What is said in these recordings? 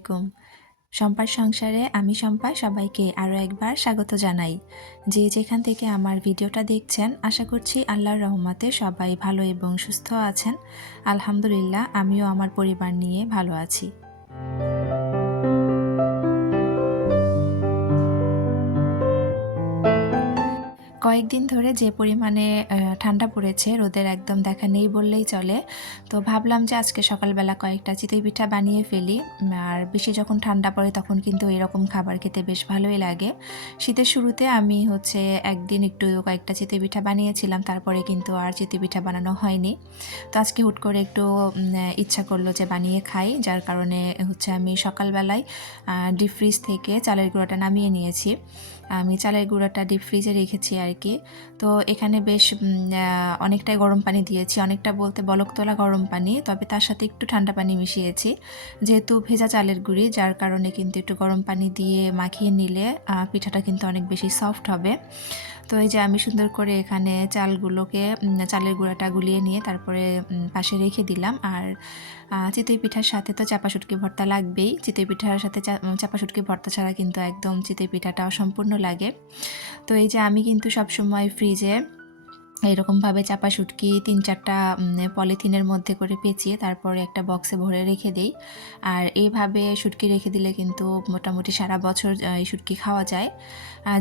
আলাইকুম। শম্পার সংসারে আমি শম্পা সবাইকে আরও একবার স্বাগত জানাই। যে যেখান থেকে আমার ভিডিওটা দেখছেন আশা করছি আল্লাহর রহমতে সবাই ভালো এবং সুস্থ আছেন। আলহামদুলিল্লাহ আমিও আমার পরিবার নিয়ে ভালো আছি। কয়েকদিন ধরে যে পরিমাণে ঠান্ডা পড়েছে রোদের একদম দেখা নেই বললেই চলে। তো ভাবলাম যে আজকে সকালবেলা কয়েকটা চিতই পিঠা বানিয়ে ফেলি। আর বেশি যখন ঠান্ডা পড়ে তখন কিন্তু এরকম খাবার খেতে বেশ ভালোই লাগে। শীতের শুরুতে আমি একদিন একটু কয়েকটা চিতই পিঠা বানিয়েছিলাম, তারপরে কিন্তু আর চিতই পিঠা বানানো হয়নি। তো আজকে হুট করে একটু ইচ্ছা করলো যে বানিয়ে খাই, যার কারণে আমি সকালবেলায় ডিপ ফ্রিজ থেকে চালের গুঁড়াটা নামিয়ে নিয়েছি। আমি চালের গুঁড়াটা ডিপ ফ্রিজে রেখেছি আর কি। তো এখানে বেশ অনেকটাই গরম পানি দিয়েছি, অনেকটা বলতে বলক তোলা গরম পানি, তবে তার সাথে একটু ঠান্ডা পানি মিশিয়েছি। যেহেতু ভেজা চালের গুঁড়ি, যার কারণে কিন্তু একটু গরম পানি দিয়ে মাখিয়ে নিলে পিঠাটা কিন্তু অনেক বেশি সফট হবে। তো এই যে আমি সুন্দর করে এখানে চালের গুঁড়াটা গুলিয়ে নিয়ে তারপরে পাশে রেখে দিলাম। আর চিতই পিঠার সাথে তো চাপা শুটকি ভর্তা লাগবেই। চিতই পিঠার সাথে চাপা শুটকি ভর্তা ছাড়া কিন্তু একদম চিতই পিঠাটা অসম্পূর্ণ লাগে। তো এই যে আমি কিন্তু সবসময় ফ্রিজে এরকমভাবে চাপা শুটকি ৩-৪টা পলিথিনের মধ্যে করে পেঁচিয়ে তারপরে একটা বক্সে ভরে রেখে দেই। আর এইভাবে শুটকি রেখে দিলে কিন্তু মোটামুটি সারা বছর এই শুটকি খাওয়া যায়।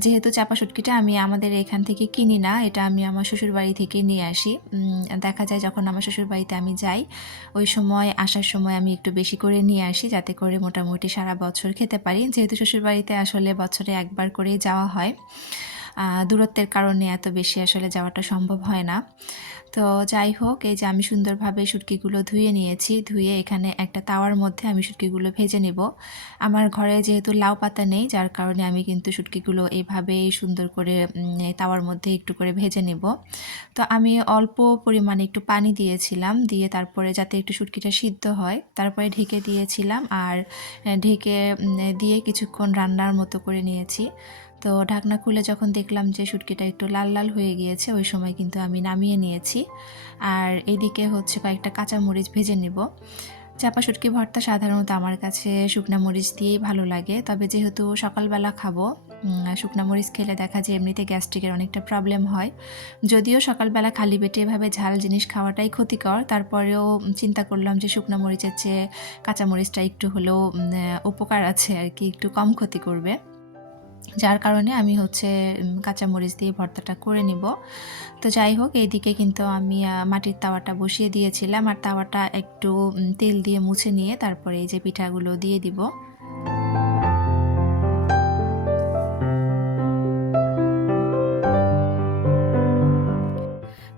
যেহেতু চাপা শুটকিটা আমি আমাদের এখান থেকে কিনি না, এটা আমি আমার শ্বশুরবাড়ি থেকে নিয়ে আসি। দেখা যায় যখন আমার শ্বশুরবাড়িতে আমি যাই ওই সময় আসার সময় আমি একটু বেশি করে নিয়ে আসি, যাতে করে মোটামুটি সারা বছর খেতে পারি। যেহেতু শ্বশুরবাড়িতে আসলে বছরে একবার করেই যাওয়া হয়, দূরত্বের কারণে এত বেশি আসলে যাওয়াটা সম্ভব হয় না। তো যাই হোক, এই যে আমি সুন্দরভাবে শুটকিগুলো ধুয়ে নিয়েছি। ধুয়ে এখানে একটা তাওয়ার মধ্যে আমি শুটকিগুলো ভেজে নেব। আমার ঘরে যেহেতু লাউ পাতা নেই, যার কারণে আমি কিন্তু শুটকিগুলো এইভাবেই সুন্দর করে তাওয়ার মধ্যে একটু করে ভেজে নেব। তো আমি অল্প পরিমাণে একটু পানি দিয়েছিলাম, দিয়ে তারপরে যাতে একটু শুটকিটা সিদ্ধ হয় তারপরে ঢেকে দিয়েছিলাম। আর ঢেকে দিয়ে কিছুক্ষণ রান্নার মতো করে নিয়েছি। তো ঢাকনা খুলে যখন দেখলাম যে শুটকিটা একটু লাল লাল হয়ে গিয়েছে, ওই সময় কিন্তু আমি নামিয়ে নিয়েছি। আর এদিকে কয়েকটা কাঁচা মরিচ ভেজে নেব। চাপা শুটকি ভর্তা সাধারণত আমার কাছে শুকনা মরিচ দিয়েই ভালো লাগে, তবে যেহেতু সকালবেলা খাবো, শুকনা মরিচ খেলে দেখা যায় এমনিতে গ্যাস্ট্রিকের অনেকটা প্রবলেম হয়। যদিও সকালবেলা খালি পেটে এভাবে ঝাল জিনিস খাওয়াটাই ক্ষতিকর, তারপরেও চিন্তা করলাম যে শুকনা মরিচের চেয়ে কাঁচা মরিচটা একটু হলেও উপকার আছে আর কি, একটু কম ক্ষতি করবে। যার কারণে আমি কাঁচা মরিচ দিয়ে ভর্তাটা করে নিব। তো যাই হোক, এইদিকে কিন্তু আমি মাটির তাওয়াটা বসিয়ে দিয়েছিলাম, আর তাওয়াটা একটু তেল দিয়ে মুছে নিয়ে তারপরে এই যে পিঠাগুলো দিয়ে দিব।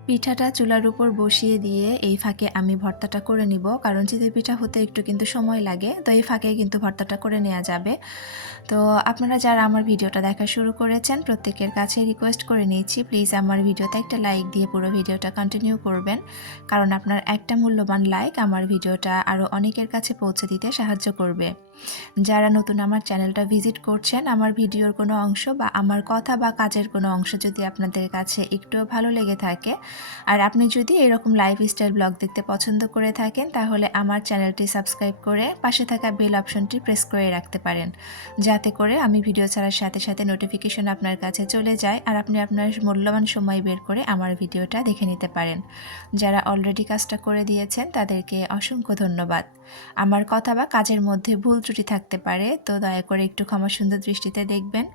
পিঠাটা চুলার উপর বসিয়ে দিয়ে এই ফাঁকে আমি ভর্তাটা করে নিব, কারণ চিতই পিঠা হতে একটু কিন্তু সময় লাগে। তো এই ফাঁকে কিন্তু ভর্তাটা করে নেওয়া যাবে। তো আপনারা যারা আমার ভিডিওটা দেখা শুরু করেছেন প্রত্যেকের কাছে রিকোয়েস্ট করে নিচ্ছি, প্লিজ আমার ভিডিওতে একটা লাইক দিয়ে পুরো ভিডিওটা কন্টিনিউ করবেন, কারণ আপনার একটা মূল্যবান লাইক আমার ভিডিওটা আরও অনেকের কাছে পৌঁছে দিতে সাহায্য করবে। যারা নতুন আমার চ্যানেলটা ভিজিট করছেন, আমার ভিডিওর কোনো অংশ বা আমার কথা বা কাজের কোনো অংশ যদি আপনাদের কাছে একটুও ভালো লেগে থাকে, আর আপনি যদি এরকম লাইফস্টাইল ব্লগ দেখতে পছন্দ করে থাকেন, তাহলে আমার চ্যানেলটি সাবস্ক্রাইব করে পাশে থাকা বেল অপশনটি প্রেস করে রাখতে পারেন, যাতে করে আমি ভিডিও ছাড়ার সাথে সাথে নোটিফিকেশন আপনার কাছে চলে যায় আর আপনি আপনার মূল্যবান সময় বের করে আমার ভিডিওটা দেখে নিতে পারেন। যারা অলরেডি কাজটা করে দিয়েছেন তাদেরকে অসংখ্য ধন্যবাদ। আমার কথা বা কাজের মধ্যে ভুল ত্রুটি থাকতে পারে, তো দয়া করে একটু ক্ষমা সুন্দর দৃষ্টিতে দেখবেন।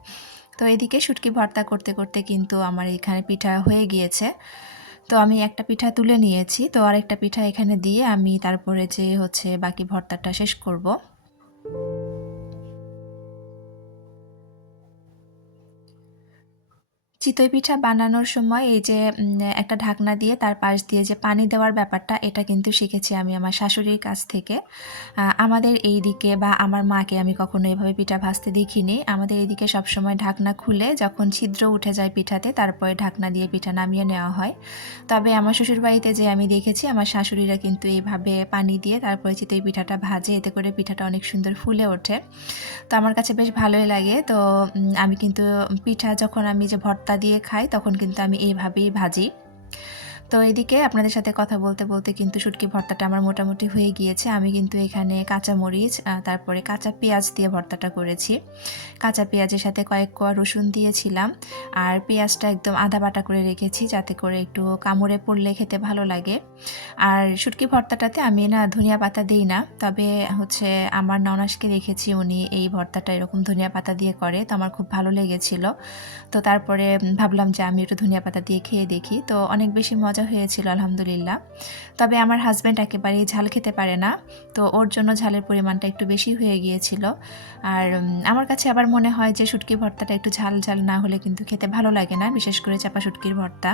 তো এদিকে শুটকি ভর্তা করতে করতে কিন্তু আমার এখানে পিঠা হয়ে গিয়েছে। তো আমি একটা পিঠা তুলে নিয়েছি, তো আরেকটা পিঠা এখানে দিয়ে আমি তারপরে যে বাকি ভর্তাটা শেষ করব। চিতই পিঠা বানানোর সময় এই যে একটা ঢাকনা দিয়ে তার পাশ দিয়ে যে পানি দেওয়ার ব্যাপারটা, এটা কিন্তু শিখেছি আমি আমার শাশুড়ির কাছ থেকে। আমাদের এই দিকে বা আমার মাকে আমি কখনো এভাবে পিঠা ভাজতে দেখিনি। আমাদের এইদিকে সবসময় ঢাকনা খুলে যখন ছিদ্র উঠে যায় পিঠাতে, তারপরে ঢাকনা দিয়ে পিঠা নামিয়ে নেওয়া হয়। তবে আমার শ্বশুরবাড়িতে যে আমি দেখেছি আমার শাশুড়িরা কিন্তু এইভাবে পানি দিয়ে তারপরে চিতই পিঠাটা ভাজে, এতে করে পিঠাটা অনেক সুন্দর ফুলে ওঠে। তো আমার কাছে বেশ ভালোই লাগে। তো আমি কিন্তু পিঠা যখন আমি যে ভর্তা দিয়ে খাই তখন কিন্তু আমি এইভাবেই ভাজি। তো এদিকে আপনাদের সাথে কথা বলতে বলতে কিন্তু শুটকি ভর্তাটা আমার মোটামুটি হয়ে গিয়েছে। আমি কিন্তু এখানে কাঁচামরিচ তারপরে কাঁচা পেঁয়াজ দিয়ে ভর্তাটা করেছি। কাঁচা পেঁয়াজের সাথে কয়েক কোয়া রসুন দিয়েছিলাম, আর পেঁয়াজটা একদম আদা বাটা করে রেখেছি যাতে করে একটু কামড়ে পড়লে খেতে ভালো লাগে। আর শুটকি ভর্তাটাতে আমি না ধনিয়া পাতা দিই না, তবে হচ্ছে আমার ননাসকে দেখেছি উনি এই ভর্তাটা এরকম ধনিয়া পাতা দিয়ে করে, তো আমার খুব ভালো লেগেছিল। তো তারপরে ভাবলাম যে আমি একটু ধনিয়া পাতা দিয়ে খেয়ে দেখি, তো অনেক বেশি মজা হয়েছিল আলহামদুলিল্লাহ। তবে আমার হাজব্যান্ড একেবারেই ঝাল খেতে পারে না, তো ওর জন্য ঝালের পরিমাণটা একটু বেশি হয়ে গিয়েছিল। আর আমার কাছে আবার মনে হয় যে শুটকি ভর্তাটা একটু ঝাল ঝাল না হলে কিন্তু খেতে ভালো লাগে না, বিশেষ করে চাপা শুটকির ভর্তা।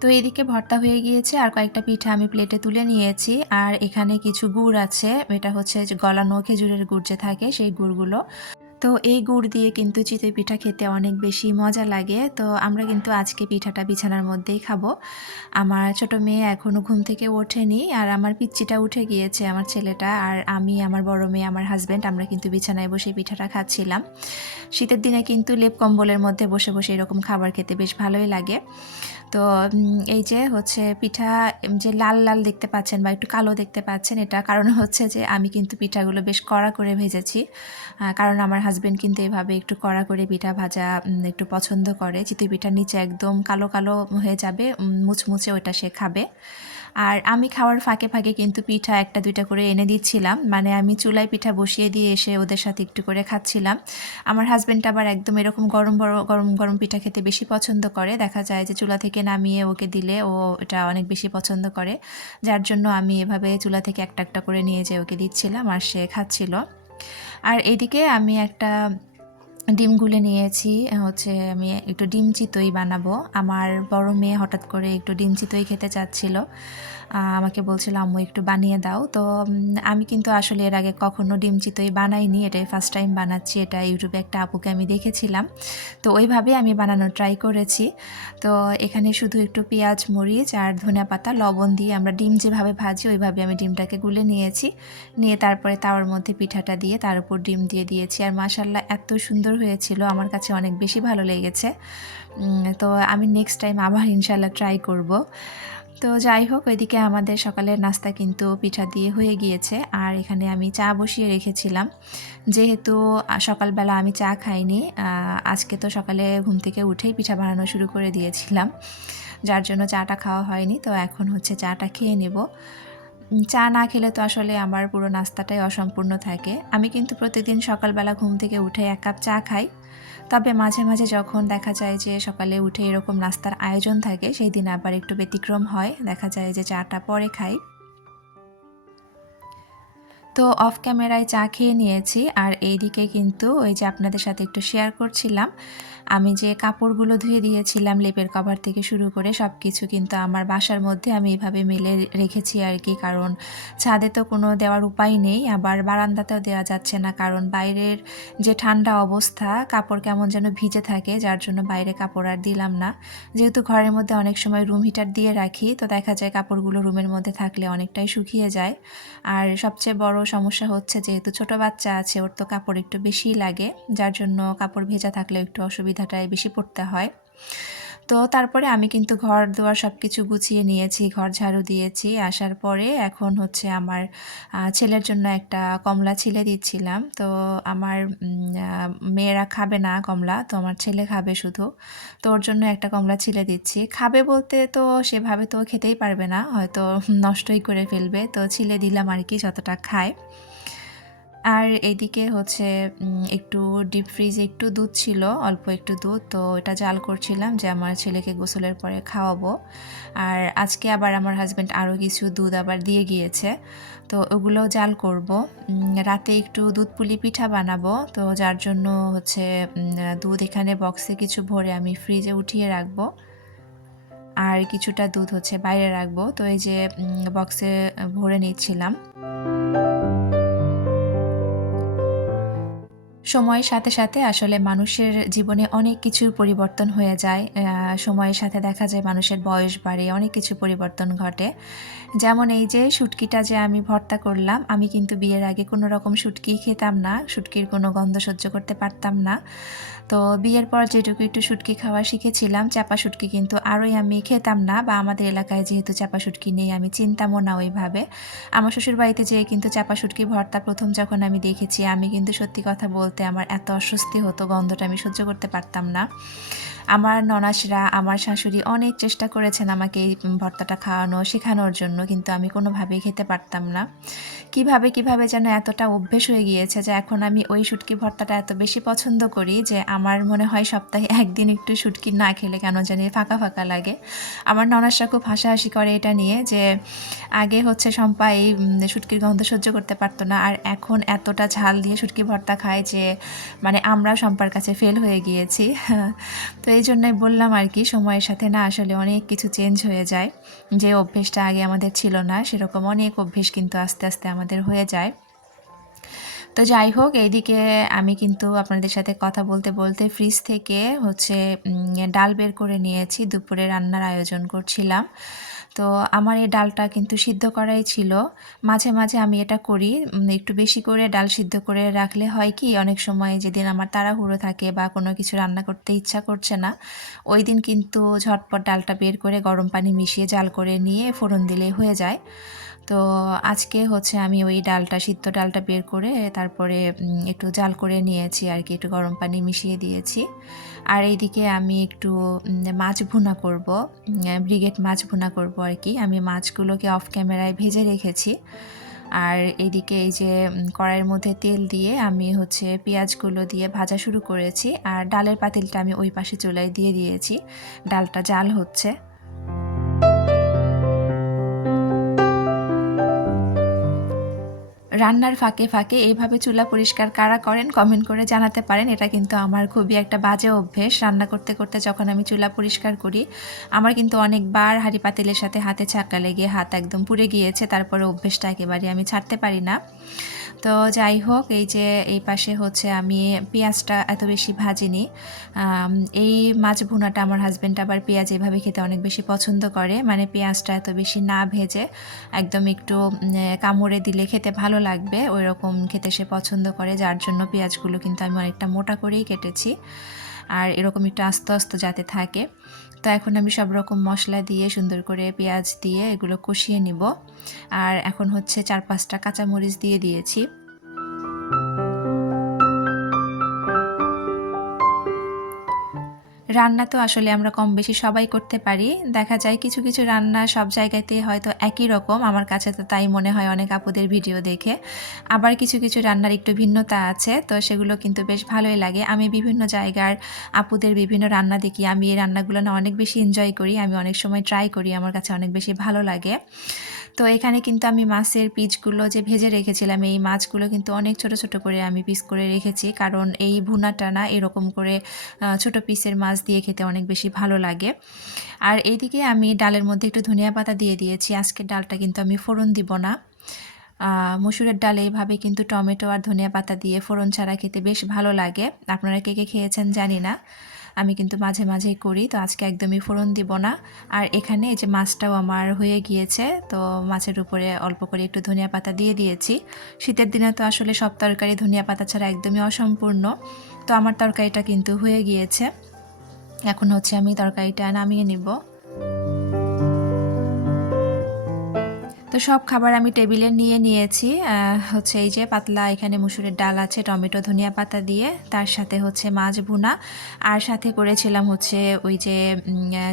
তো এদিকে ভর্তা হয়ে গিয়েছে, আর কয়েকটা পিঠা আমি প্লেটে তুলে নিয়েছি। আর এখানে কিছু গুড় আছে, এটা হচ্ছে যে গলানো খেজুরের গুড় যে থাকে সেই গুড়গুলো। তো এই গুড় দিয়ে কিন্তু চিতই পিঠা খেতে অনেক বেশি মজা লাগে। তো আমরা কিন্তু আজকে পিঠাটা বিছানার মধ্যেই খাবো। আমার ছোট মেয়ে এখনও ঘুম থেকে ওঠেনি, আর আমার পিচ্চিটা উঠে গিয়েছে, আমার ছেলেটা, আর আমি, আমার বড় মেয়ে, আমার হাজব্যান্ড, আমরা কিন্তু বিছানায় বসে পিঠাটা খাচ্ছিলাম। শীতের দিনে কিন্তু লেপ কম্বলের মধ্যে বসে বসে এরকম খাবার খেতে বেশ ভালোই লাগে। তো এই যে হচ্ছে পিঠা যে লাল লাল দেখতে পাচ্ছেন বা একটু কালো দেখতে পাচ্ছেন, এটা কারণ হচ্ছে যে আমি কিন্তু পিঠাগুলো বেশ কড়া করে ভেজেছি। কারণ আমার হাজব্যান্ড কিন্তু এভাবে একটু কড়া করে পিঠা ভাজা একটু পছন্দ করে। চিতই পিঠার নিচে একদম কালো কালো হয়ে যাবে, মুচমুচে, ওইটা সে খাবে। আর আমি খাওয়ার ফাঁকে ফাঁকে কিন্তু পিঠা একটা দুইটা করে এনে দিচ্ছিলাম, মানে আমি চুলায় পিঠা বসিয়ে দিয়ে এসে ওদের সাথে একটু করে খাচ্ছিলাম। আমার হাজব্যান্ড আবার একদম এরকম গরম গরম গরম পিঠা খেতে বেশি পছন্দ করে, দেখা যায় যে চুলা থেকে নামিয়ে ওকে দিলে ও এটা অনেক বেশি পছন্দ করে, যার জন্য আমি এভাবে চুলা থেকে একটা একটা করে নিয়ে যেয়ে ওকে দিচ্ছিলাম আর সে খাচ্ছিল। আর এদিকে আমি একটা ডিম গুলে নিয়েছি, হচ্ছে আমি একটু ডিম চিতই বানাবো। আমার বড় মেয়ে হঠাৎ করে একটু ডিম চিতই খেতে চাচ্ছিল, আমাকে বলছিল আম্মু একটু বানিয়ে দাও। তো আমি কিন্তু আসলে এর আগে কখনো ডিম চিতই বানাইনি, এটাই ফার্স্ট টাইম বানাচ্ছি। এটা ইউটিউবে একটা আপুকে আমি দেখেছিলাম, তো ওইভাবেই আমি বানানোর ট্রাই করেছি। তো এখানে শুধু একটু পেঁয়াজ, মরিচ আর ধনিয়া পাতা, লবণ দিয়ে আমরা ডিম যেভাবে ভাজি ওইভাবে আমি ডিমটাকে গুলে নিয়েছি, নিয়ে তারপরে তাওয়ার মধ্যে পিঠাটা দিয়ে তার উপর ডিম দিয়ে দিয়েছি। আর মাশাল্লাহ এত সুন্দর হয়েছিল, আমার কাছে অনেক বেশি ভালো লেগেছে। তো আমি নেক্সট টাইম আবার ইনশাল্লাহ ট্রাই করব। তো যাই হোক, ওইদিকে আমাদের সকালের নাস্তা কিন্তু পিঠা দিয়ে হয়ে গিয়েছে। আর এখানে আমি চা বসিয়ে রেখেছিলাম, যেহেতু সকালবেলা আমি চা খাইনি, আজকে তো সকালে ঘুম থেকে উঠেই পিঠা বানানো শুরু করে দিয়েছিলাম, যার জন্য চাটা খাওয়া হয়নি। তো এখন হচ্ছে চাটা খেয়ে নেব। চা না খেলে তো আসলে আমার পুরো নাস্তাটাই অসম্পূর্ণ থাকে। আমি কিন্তু প্রতিদিন সকালবেলা ঘুম থেকে উঠে 1 কাপ চা খাই, তবে মাঝে মাঝে যখন দেখা যায় যে সকালে উঠে এরকম নাস্তার আয়োজন থাকে সেই দিন আবার একটু ব্যতিক্রম হয়, দেখা যায় যে চাটা পরে খাই। তো অফ ক্যামেরায় চা খেয়ে নিয়েছি, আর এইদিকে কিন্তু ওই যে আপনাদের সাথে একটু শেয়ার করছিলাম, আমি যে কাপড়গুলো ধুয়ে দিয়েছিলাম লেপের কভার থেকে শুরু করে সব কিছু কিন্তু আমার বাসার মধ্যে আমি এভাবে মেলে রেখেছি আর কি, কারণ ছাদে তো কোনো দেওয়ার উপায় নেই, আবার বারান্দাতেও দেওয়া যাচ্ছে না, কারণ বাইরের যে ঠান্ডা অবস্থা কাপড় কেমন যেন ভিজে থাকে, যার জন্য বাইরে কাপড় আর দিলাম না। যেহেতু ঘরের মধ্যে অনেক সময় রুম হিটার দিয়ে রাখি, তো দেখা যায় কাপড়গুলো রুমের মধ্যে থাকলে অনেকটাই শুকিয়ে যায়। আর সবচেয়ে বড় সমস্যা হচ্ছে যেহেতু ছোট বাচ্চা আছে, ওর তো কাপড় একটু বেশিই লাগে, যার জন্য কাপড় ভেজা থাকলে একটু অসুবিধাটাই বেশি পড়তে হয়। তো তারপরে আমি কিন্তু ঘর দুয়ার সব কিছু গুছিয়ে নিয়েছি, ঘর ঝাড়ু দিয়েছি। আসার পরে এখন হচ্ছে আমার ছেলের জন্য একটা কমলা ছিলে দিচ্ছিলাম। তো আমার মেয়েরা খাবে না কমলা, তো আমার ছেলে খাবে শুধু। তো ওর জন্য একটা কমলা ছিলে দিচ্ছি। খাবে বলতে তো সেভাবে তো খেতেই পারবে না, হয়তো নষ্টই করে ফেলবে, তো ছিলে দিলাম আর কি, যতটা খায়। আর এইদিকে হচ্ছে একটু ডিপ ফ্রিজে একটু দুধ ছিল, অল্প একটু দুধ, তো এটা জাল করছিলাম যে আমার ছেলেকে গোসলের পরে খাওয়াবো। আর আজকে আবার আমার হাজব্যান্ড আরও কিছু দুধ আবার দিয়ে গিয়েছে, তো ওগুলো জাল করব। রাতে একটু দুধ পুলি পিঠা বানাবো, তো যার জন্য হচ্ছে দুধ এখানে বক্সে কিছু ভরে আমি ফ্রিজে উঠিয়ে রাখবো, আর কিছুটা দুধ হচ্ছে বাইরে রাখবো। তো এই যে বক্সে ভরে নিচ্ছিলাম। সময়ের সাথে সাথে আসলে মানুষের জীবনে অনেক কিছুর পরিবর্তন হয়ে যায়। সময়ের সাথে দেখা যায় মানুষের বয়স বাড়ে, অনেক কিছু পরিবর্তন ঘটে। যেমন এই যে শুটকিটা যে আমি ভর্তা করলাম, আমি কিন্তু বিয়ের আগে কোনো রকম শুটকি খেতাম না, শুটকির কোনো গন্ধ সহ্য করতে পারতাম না। তো বিয়ের পর যেটুকু একটু শুটকি খাওয়া শিখেছিলাম, চাপা শুটকি কিন্তু আরোই আমি খেতাম না, বা আমাদের এলাকায় যেহেতু চাপা শুটকি নেই আমি চিনতামও না ওইভাবে। আমার শ্বশুর বাড়িতে যেয়ে কিন্তু চাপা শুটকি ভর্তা প্রথম যখন আমি দেখেছি, আমি কিন্তু সত্যি কথা বলতে আমার এত অস্বস্তি হতো, গন্ধটা আমি সহ্য করতে পারতাম না। আমার ননাসরা, আমার শাশুড়ি অনেক চেষ্টা করেছেন আমাকে এই ভর্তাটা খাওয়ানো, শেখানোর জন্য, কিন্তু আমি কোনোভাবেই খেতে পারতাম না। কিভাবে যেন এতটা অভ্যেস হয়ে গিয়েছে যে এখন আমি ওই শুটকি ভর্তাটা এত বেশি পছন্দ করি যে আমার মনে হয় সপ্তাহে একদিন একটু শুটকি না খেলে কেন জানি ফাঁকা ফাঁকা লাগে। আমার ননাসরা খুব হাসাহাসি করে এটা নিয়ে, যে আগে হচ্ছে শম্পা এই শুটকির গন্ধ সহ্য করতে পারতো না, আর এখন এতটা ঝাল দিয়ে শুটকি ভর্তা খায় যে মানে আমরা শম্পার কাছে ফেল হয়ে গিয়েছি। তো এই জন্যই বললাম আর কি, সময়ের সাথে না আসলে অনেক কিছু চেঞ্জ হয়ে যায়। যে অভ্যেসটা আগে আমাদের ছিল না, সেরকম অনেক অভ্যেস কিন্তু আস্তে আস্তে আমাদের হয়ে যায়। তো যাই হোক, এইদিকে আমি কিন্তু আপনাদের সাথে কথা বলতে বলতে ফ্রিজ থেকে হচ্ছে ডাল বের করে নিয়েছি, দুপুরে রান্নার আয়োজন করছিলাম। তো আমার এই ডালটা কিন্তু সিদ্ধ করাই ছিল। মাঝে মাঝে আমি এটা করি, একটু বেশি করে ডাল সিদ্ধ করে রাখলে হয় কি, অনেক সময় যেদিন আমার তাড়াহুড়ো থাকে বা কোনো কিছু রান্না করতে ইচ্ছা করছে না, ওই দিন কিন্তু ঝটপট ডালটা বের করে গরম পানি মিশিয়ে জাল করে নিয়ে ফোড়ন দিলেই হয়ে যায়। তো আজকে হচ্ছে আমি ওই ডালটা, সিদ্ধ ডালটা বের করে তারপরে একটু জাল করে নিয়েছি আর কি, একটু গরম পানি মিশিয়ে দিয়েছি। আর এইদিকে আমি একটু মাছ ভুনা করব, ব্রিগেড মাছ ভুনা করব আর কি। আমি মাছগুলোকে অফ ক্যামেরায় ভেজে রেখেছি। আর এইদিকে এই যে কড়াইয়ের মধ্যে তেল দিয়ে আমি হচ্ছে পেঁয়াজগুলো দিয়ে ভাজা শুরু করেছি, আর ডালের পাতিলটা আমি ওই পাশে চুলায় দিয়ে দিয়েছি, ডালটা জাল হচ্ছে। রান্নার ফাঁকে ফাঁকে এইভাবে চুলা পরিষ্কার কারা করেন কমেন্ট করে জানাতে পারেন। এটা কিন্তু আমার খুবই একটা বাজে অভ্যেস। রান্না করতে করতে যখন আমি চুলা পরিষ্কার করি, আমার কিন্তু অনেকবার হাঁড়ি পাতিলের সাথে হাতে ছাক্কা লেগে হাত একদম পুড়ে গিয়েছে, তারপরে অভ্যেসটা একেবারে আমি ছাড়তে পারি না। তো যাই হোক, এই যে এই পাশে হচ্ছে আমি পেঁয়াজটা এত বেশি ভাজিনি। এই মাছ ভুনাটা আমার হাজব্যান্ড আবার পেঁয়াজ এভাবে খেতে অনেক বেশি পছন্দ করে, মানে পেঁয়াজটা এত বেশি না ভেজে একদম একটু কামড়ে দিলে খেতে ভালো লাগবে, ওই রকম খেতে সে পছন্দ করে, যার জন্য পেঁয়াজগুলো কিন্তু আমি অনেকটা মোটা করেই কেটেছি, আর এরকম একটু আস্তে আস্তে যাতে থাকে। তো এখন আমি সব রকম মশলা দিয়ে সুন্দর করে পেঁয়াজ দিয়ে এগুলো কষিয়ে নিব। আর এখন হচ্ছে 4-5টা কাঁচামরিচ দিয়ে দিয়েছি। রান্না তো আসলে আমরা কম বেশি সবাই করতে পারি। দেখা যায় কিছু কিছু রান্না সব জায়গাতে হয়তো একই রকম, আমার কাছে তো তাই মনে হয় অনেক আপুদের ভিডিও দেখে। আবার কিছু কিছু রান্নার একটু ভিন্নতা আছে, তো সেগুলো কিন্তু বেশ ভালোই লাগে। আমি বিভিন্ন জায়গার আপুদের বিভিন্ন রান্না দেখি, আমি এই রান্নাগুলো না অনেক বেশি এনজয় করি, আমি অনেক সময় ট্রাই করি, আমার কাছে অনেক বেশি ভালো লাগে। তো এখানে কিন্তু আমি মাছের পিসগুলো যে ভেজে রেখেছিলাম, এই মাছগুলো কিন্তু অনেক ছোট ছোট করে আমি পিস করে রেখেছি, কারণ এই ভুনাটা না এরকম করে ছোট পিসের মাছ দিয়ে খেতে অনেক বেশি ভালো লাগে। আর এইদিকে আমি ডালের মধ্যে একটু ধনিয়া পাতা দিয়ে দিয়েছি। আজকের ডালটা কিন্তু আমি ফোড়ন দিব না। মসুরের ডাল এইভাবে কিন্তু টমেটো আর ধনিয়া পাতা দিয়ে ফোড়ন ছাড়া খেতে বেশ ভালো লাগে। আপনারা কে কে খেয়েছেন জানি না, আমি কিন্তু মাঝে মাঝেই করি। তো আজকে একদমই ফোড়ন দিব না। আর এখানে এই যে মাছটাও আমার হয়ে গিয়েছে, তো মাছের উপরে অল্প করে একটু ধনিয়া পাতা দিয়ে দিয়েছি। শীতের দিনে তো আসলে সব তরকারি ধনিয়া পাতা ছাড়া একদমই অসম্পূর্ণ। তো আমার তরকারিটা কিন্তু হয়ে গিয়েছে। এখন হচ্ছে আমি তরকারিটা নামিয়ে নিব। তো সব খাবার আমি টেবিলে নিয়ে নিয়েছি। হচ্ছে এই যে পাতলা এখানে মসুরের ডাল আছে টমেটো ধনিয়া পাতা দিয়ে, তার সাথে হচ্ছে মাছ ভুনা, আর সাথে করেছিলাম হচ্ছে ওই যে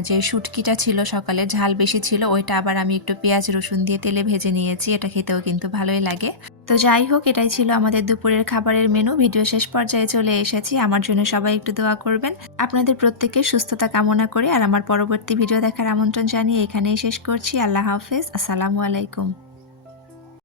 যে শুটকিটা ছিল সকালে, ঝাল বেশি ছিল, ওইটা আবার আমি একটু পেঁয়াজ রসুন দিয়ে তেলে ভেজে নিয়েছি, এটা খেতেও কিন্তু ভালোই লাগে। তো যাই হোক, এটাই ছিল আমাদের দুপুরের খাবারের মেনু। ভিডিও শেষ পর্যায়ে চলে এসেছি, আমার জন্য সবাই একটু দোয়া করবেন। আপনাদের প্রত্যেকের সুস্থতা কামনা করে আর আমার পরবর্তী ভিডিও দেখার আমন্ত্রণ জানিয়ে এখানেই শেষ করছি। আল্লাহ হাফেজ, আসসালামু আলাইকুম।